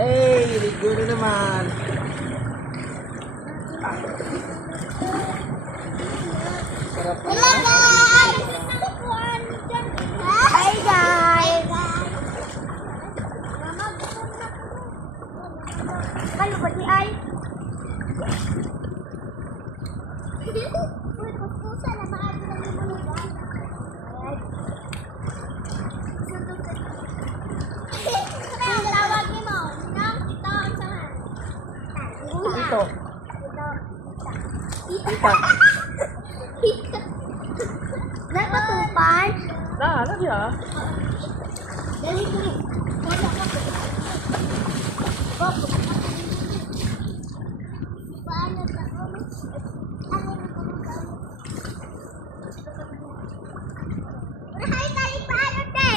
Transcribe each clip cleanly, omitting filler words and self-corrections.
Hey, ligo na naman. Sarap na. Hello guys! Hi guys! Kayo ba di ay? Uy, kuskusa na maaari na yung mga ang tawag ni mo? Nang ito ang sama. Dito. Ito. Nagpatupan? Ano siya? Dali ko. Paano ba? Hay tayo paano te?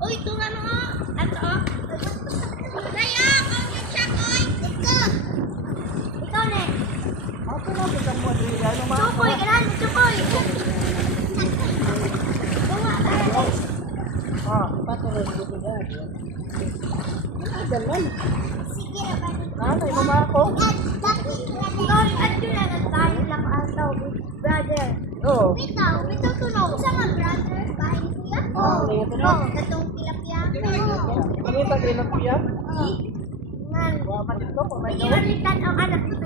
Uy, ito nga mo. Ato. Naya, kau yung siyak, oy. Ikaw ne. Ako na kita mo di ano ma. Chupoy, ganahan mo, chupoy. Patuloy dito na. Ganun. Sige na ba? Nanay mo ako. Ikaw, at yun na nagtayo lang ang tao, brother. Oo. Bitaw tunog. Sa mga brother, bahay ni Kuya? Oo, tunog. Katong tilapia? Ano yung tag-ilang kuya? Ngan. Matito ko. May Iulitan ang anak ko.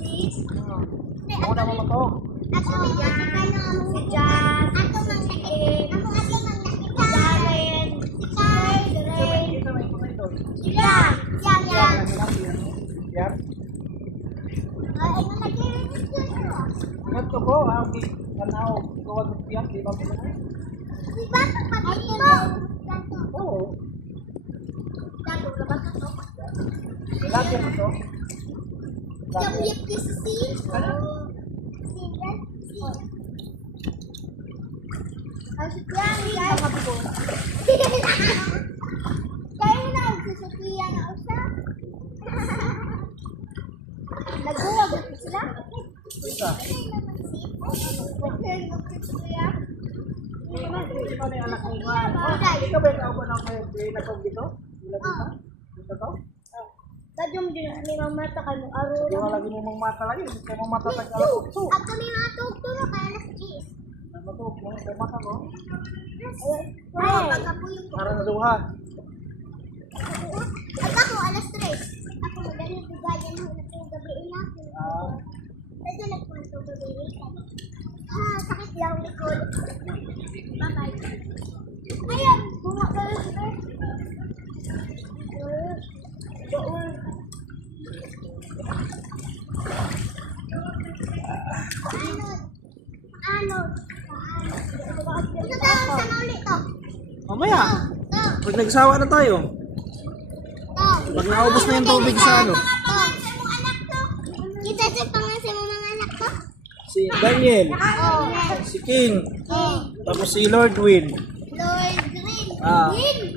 Please. Muna mo ko. Ako si Jazz. Ako mang nakit. Ako mang nakit. Darren. Si Darren. Dito may kumay doon. Yan. Yan. Ay, ano nag-iwan Ganito ko, ang kanaw, ikaw ang piyak, di ba mo? Di ba ito pati mo? Oo. Gato, labas ito. Ilagyan mo to. Yung UPC? Ano? Ang sutyan, guys. Kaya mo na ang susutyan na usa. Nagbuwag ito sila? Isa. Okay, nagsusutyan. Hindi ba may anak mo nga? Ikaw ba yung ako na kayo? Pinagkong dito? Ilagyan ka? Dito to? Kadyo mo dyan, may mamata ka mo. Aro Hindi mo lagi mo mong mata lagi. Hindi kayo mong mata tag-alak ko. Ako ni natugturo kaya nakikis. Nagmatuog mo. May mata ko. Ay, pagkapuyo ko. Para na duha. At ako, alas 3. Ako magaling bigayan mo na itong gabiin natin. Kasi nagpunto gabiin ka. Sakit lang likod. Bye-bye. Ayan, bunga ka lang sila. Doon. Ano? Ito daw, sana ulit to. Mamaya. Pag nagsawa na tayo. Pag naubos na yung tubig sa ano. Kita sa pangalan mo mga anak ko? Si Daniel. Oo. Si King. Tapos si Lord Win. Lord Green. Ah. Green.